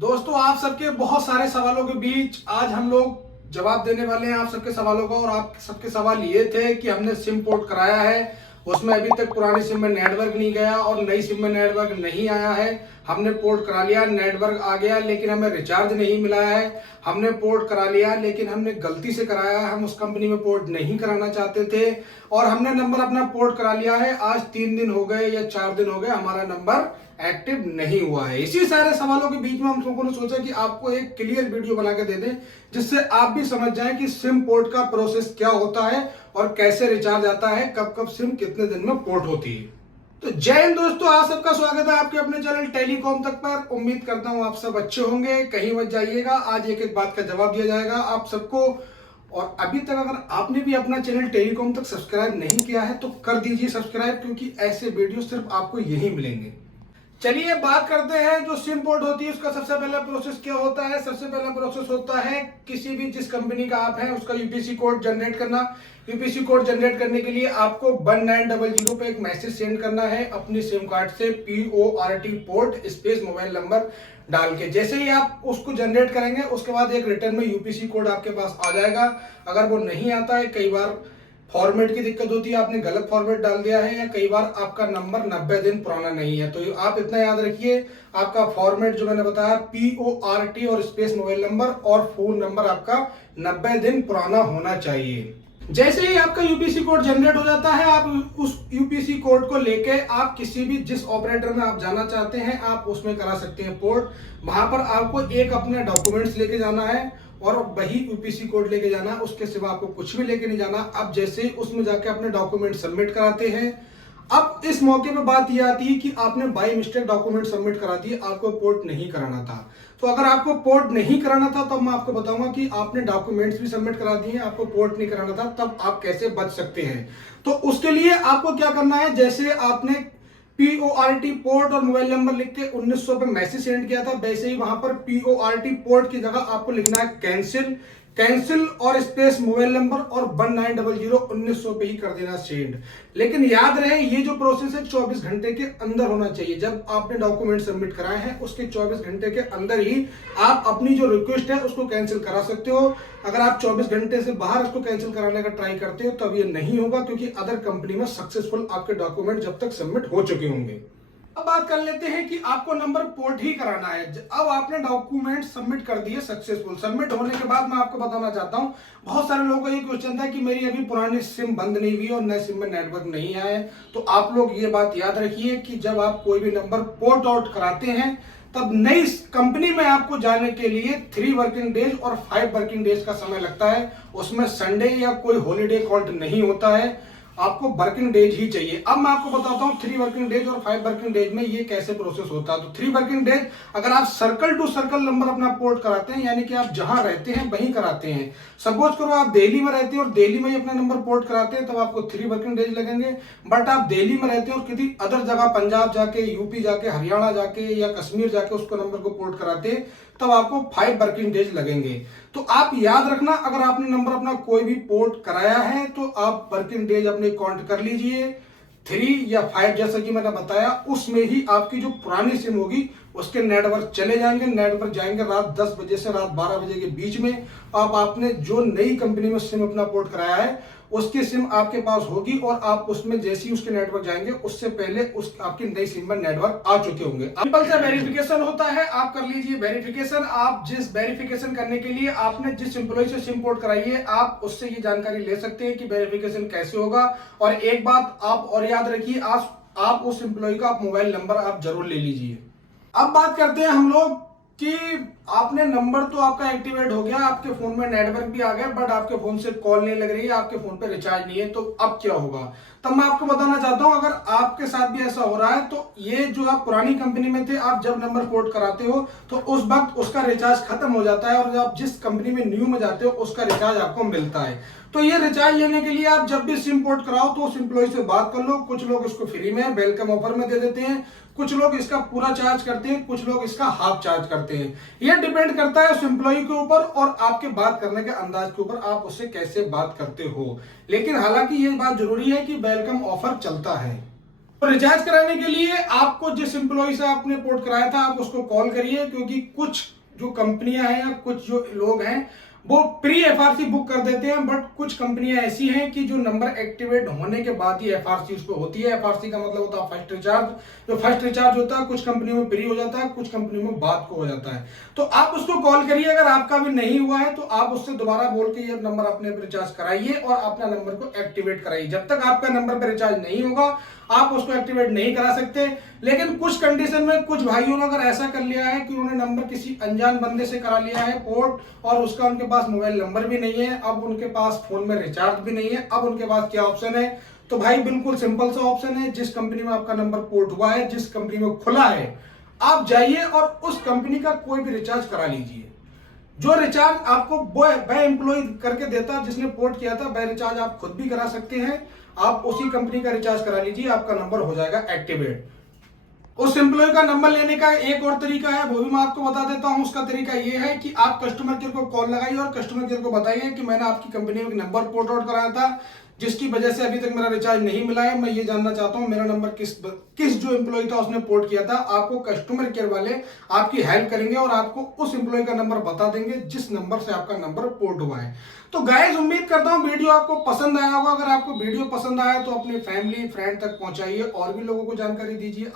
दोस्तों, आप सबके बहुत सारे सवालों के बीच आज हम लोग जवाब देने वाले हैं आप सबके सवालों का। और आप सबके सवाल ये थे कि हमने सिम पोर्ट कराया है, उसमें अभी तक पुरानी सिम में नेटवर्क नहीं गया और नई सिम में नेटवर्क नहीं आया है। हमने पोर्ट करा लिया, नेटवर्क आ गया लेकिन हमें रिचार्ज नहीं मिला है। हमने पोर्ट करा लिया लेकिन हमने गलती से कराया है, हम उस कंपनी में पोर्ट नहीं कराना चाहते थे और हमने नंबर अपना पोर्ट करा लिया है। आज 3 दिन हो गए या 4 दिन हो गए, हमारा नंबर एक्टिव नहीं हुआ है। इसी सारे सवालों के बीच में हम लोगों ने सोचा कि आपको एक क्लियर वीडियो बना के दे दें, जिससे आप भी समझ जाएं कि सिम पोर्ट का प्रोसेस क्या होता है और कैसे रिचार्ज आता है, कब कब सिम कितने दिन में पोर्ट होती है। तो जय हिंद दोस्तों, आप सबका स्वागत है आपके अपने चैनल टेलीकॉम तक पर। उम्मीद करता हूं आप सब अच्छे होंगे, कहीं मत जाइएगा। आज एक एक बात का जवाब दिया जाएगा आप सबको। और अभी तक अगर आपने भी अपना चैनल टेलीकॉम तक सब्सक्राइब नहीं किया है तो कर दीजिए सब्सक्राइब, क्योंकि ऐसे वीडियो सिर्फ आपको यही मिलेंगे। चलिए बात करते हैं जो सिम पोर्ट होती है उसका सबसे पहला प्रोसेस क्या होता है। सबसे पहला प्रोसेस होता है किसी भी जिस कंपनी का आप हैं उसका यूपीसी कोड जनरेट करना। यूपीसी कोड जनरेट करने के लिए आपको 1900 पे एक मैसेज सेंड करना है अपनी सिम कार्ड से, PORT port space mobile number डाल के। जैसे ही आप उसको जनरेट करेंगे उसके बाद एक रिटर्न में यूपीसी कोड आपके पास आ जाएगा। अगर वो नहीं आता है, कई बार फॉर्मेट की दिक्कत होती है, आपने गलत फॉर्मेट डाल दिया है, या कई बार आपका नंबर 90 दिन पुराना नहीं है, तो आप इतना याद रखिए आपका फॉर्मेट जो मैंने बताया PORT और स्पेस मोबाइल नंबर और फोन नंबर आपका 90 दिन पुराना होना चाहिए। जैसे ही आपका यूपीसी कोड जनरेट हो जाता है, आप उस यूपीसी कोड को लेके आप किसी भी जिस ऑपरेटर में आप जाना चाहते हैं आप उसमें करा सकते हैं पोर्ट। वहां पर आपको एक अपने डॉक्यूमेंट्स लेके जाना है और वही यूपीसी कोड लेके जाना, उसके सिवा आपको कुछ भी लेके नहीं जाना। अब जैसे ही उसमें जाके अपने डॉक्यूमेंट सबमिट कराते हैं, अब इस मौके पे बात यह आती है कि आपने बाय मिस्टेक डॉक्यूमेंट सबमिट करा दिए, आपको पोर्ट नहीं कराना था। तो अगर आपको पोर्ट नहीं कराना था तो मैं आपको बताऊंगा कि आपने डॉक्यूमेंट्स भी सबमिट करा दिए, आपको पोर्ट नहीं कराना था, तब आप कैसे बच सकते हैं। तो उसके लिए आपको क्या करना है, जैसे आपने PORT पोर्ट और मोबाइल नंबर लिख के 1900 पे मैसेज सेंड किया था, वैसे ही वहां पर PORT पोर्ट की जगह आपको लिखना है कैंसिल और स्पेस मोबाइल नंबर और 1900 पे ही कर देना सेंड। लेकिन याद रहे ये जो प्रोसेस है 24 घंटे के अंदर होना चाहिए। जब आपने डॉक्यूमेंट सबमिट कराए हैं उसके 24 घंटे के अंदर ही आप अपनी जो रिक्वेस्ट है उसको कैंसिल करा सकते हो। अगर आप 24 घंटे से बाहर उसको कैंसिल कराने का ट्राई करते हो तब ये नहीं होगा, क्योंकि अदर कंपनी में सक्सेसफुल आपके डॉक्यूमेंट जब तक सबमिट हो चुके होंगे। अब बात कर लेते हैं कि आपको नंबर पोर्ट ही कराना है। अब आपने डॉक्यूमेंट सबमिट कर दिए सक्सेसफुल। सबमिट होने के बाद मैं आपको बताना चाहता हूं, बहुत सारे लोगों का ये क्वेश्चन था कि मेरी अभी पुरानी सिम बंद नहीं हुई और नए सिम में नेटवर्क नहीं आए। तो आप लोग ये बात याद रखिए कि जब आप कोई भी नंबर पोर्ट आउट कराते हैं तब नई कंपनी में आपको जाने के लिए 3 वर्किंग डेज और 5 वर्किंग डेज का समय लगता है। उसमें संडे या कोई हॉलीडे काउंट नहीं होता है, आपको वर्किंग डेज ही चाहिए। अब मैं आपको बताता हूं 3 वर्किंग डेज और 5 वर्किंग डेज में ये कैसे प्रोसेस होता है। तो 3 वर्किंग डेज अगर आप सर्कल टू सर्कल नंबर अपना पोर्ट कराते हैं, यानी कि आप जहां रहते हैं वहीं कराते हैं। सपोज करो आप दिल्ली में रहते हैं और दिल्ली में ही अपना नंबर पोर्ट कराते हैं, तब आपको 3 वर्किंग डेज लगेंगे। बट आप दिल्ली में रहते हैं और किसी अदर जगह पंजाब जाके, यूपी जाके, हरियाणा जाके या कश्मीर जाके उसको नंबर को पोर्ट कराते हैं, तब आपको 5 वर्किंग डेज लगेंगे। तो आप याद रखना, अगर आपने नंबर अपना कोई भी पोर्ट कराया है तो आप वर्किंग डेज अपने काउंट कर लीजिए 3 या 5, जैसा कि मैंने बताया। उसमें ही आपकी जो पुरानी सिम होगी उसके नेटवर्क चले जाएंगे। नेटवर्क जाएंगे रात 10 बजे से रात 12 बजे के बीच में। आप आपने जो नई कंपनी में सिम अपना पोर्ट कराया है उसकी सिम आपके पास होगी और आप उसमें जैसे ही उसके नेटवर्क जाएंगे उससे पहले उस आपकी नई सिम में नेटवर्क आ चुके होंगे। सिंपल से वेरिफिकेशन होता है, आप कर लीजिए वेरिफिकेशन। आप जिस वेरिफिकेशन करने के लिए आपने जिस एम्प्लॉय से सिम पोर्ट कराई है आप उससे ये जानकारी ले सकते हैं कि वेरिफिकेशन कैसे होगा। और एक बात आप और याद रखिए, आप उस एम्प्लॉय का मोबाइल नंबर आप जरूर ले लीजिए। अब बात करते हैं हम लोग कि आपने नंबर तो आपका एक्टिवेट हो गया, आपके फोन में नेटवर्क भी आ गया, बट आपके फोन से कॉल नहीं लग रही है, आपके फोन पे रिचार्ज नहीं है, तो अब क्या होगा। तब मैं आपको बताना चाहता हूं, अगर आपके साथ भी ऐसा हो रहा है तो ये जो आप पुरानी कंपनी में थे, आप जब नंबर पोर्ट कराते हो तो उस वक्त उसका रिचार्ज खत्म हो जाता है और जब आप जिस कंपनी में न्यू में जाते हो उसका रिचार्ज आपको मिलता है। तो ये रिचार्ज लेने के लिए आप जब भी सिम पोर्ट कराओ तो उस एम्प्लॉय से बात कर लो। कुछ लोग इसको फ्री में वेलकम ऑफर में दे देते हैं, कुछ लोग इसका पूरा चार्ज करते हैं, कुछ लोग इसका हाफ चार्ज करते हैं। यह डिपेंड करता है उस एम्प्लॉय के ऊपर और आपके बात करने के अंदाज के ऊपर, आप उससे कैसे बात करते हो। लेकिन हालांकि ये बात जरूरी है कि वेलकम ऑफर चलता है। तो रिचार्ज कराने के लिए आपको जिस एम्प्लॉय से आपने पोर्ट कराया था आप उसको कॉल करिए, क्योंकि कुछ जो कंपनियां हैं या कुछ जो लोग हैं वो प्री एफआरसी बुक कर देते हैं, बट कुछ कंपनियां ऐसी हैं कि जो नंबर एक्टिवेट होने के बाद ही एफआरसी उसको होती है। एफआरसी का मतलब होता है फर्स्ट रिचार्ज। जो फर्स्ट रिचार्ज होता है कुछ कंपनियों में प्री हो जाता है, कुछ कंपनियों में बाद को हो जाता है। तो आप उसको कॉल करिए, अगर आपका भी नहीं हुआ है तो आप उससे दोबारा बोल के ये नंबर अपने पर रिचार्ज कराइए और अपना नंबर को एक्टिवेट कराइए। जब तक आपका नंबर पर रिचार्ज नहीं होगा आप उसको एक्टिवेट नहीं करा सकते। लेकिन कुछ कंडीशन में कुछ भाइयों ने अगर ऐसा कर लिया है कि उन्होंने नंबर किसी अनजान बंदे से करा लिया है पोर्ट और उसका उनके पास मोबाइल नंबर भी नहीं है, अब उनके पास फोन में रिचार्ज भी नहीं है, अब उनके पास क्या ऑप्शन है? तो भाई बिल्कुल सिंपल सा ऑप्शन है, जिस कंपनी में आपका नंबर पोर्ट हुआ है, जिस कंपनी में खुला है, आप जाइए और उस कंपनी का कोई भी रिचार्ज करा लीजिए। जो रिचार्ज आपको वह एम्प्लॉय करके देता है जिसने पोर्ट किया था, वह रिचार्ज आप खुद भी करा सकते हैं। आप उसी कंपनी का रिचार्ज करा लीजिए, आपका नंबर हो जाएगा एक्टिवेट। उस एम्प्लॉय का नंबर लेने का एक और तरीका है, वो भी मैं आपको बता देता हूं। उसका तरीका ये है कि आप कस्टमर केयर को कॉल लगाइए और कस्टमर केयर को बताइए कि मैंने आपकी कंपनी में एक नंबर पोर्ट आउट कराया था जिसकी वजह से अभी तक मेरा रिचार्ज नहीं मिला है। मैं ये जानना चाहता हूं मेरा नंबर किस जो एम्प्लॉय था उसने पोर्ट किया था। आपको कस्टमर केयर वाले आपकी हेल्प करेंगे और आपको उस एम्प्लॉय का नंबर बता देंगे जिस नंबर से आपका नंबर पोर्ट हुआ है। तो गाइस उम्मीद करता हूं वीडियो आपको पसंद आया होगा। अगर आपको वीडियो पसंद आया तो अपने फैमिली फ्रेंड तक पहुंचाइए और भी लोगों को जानकारी दीजिए।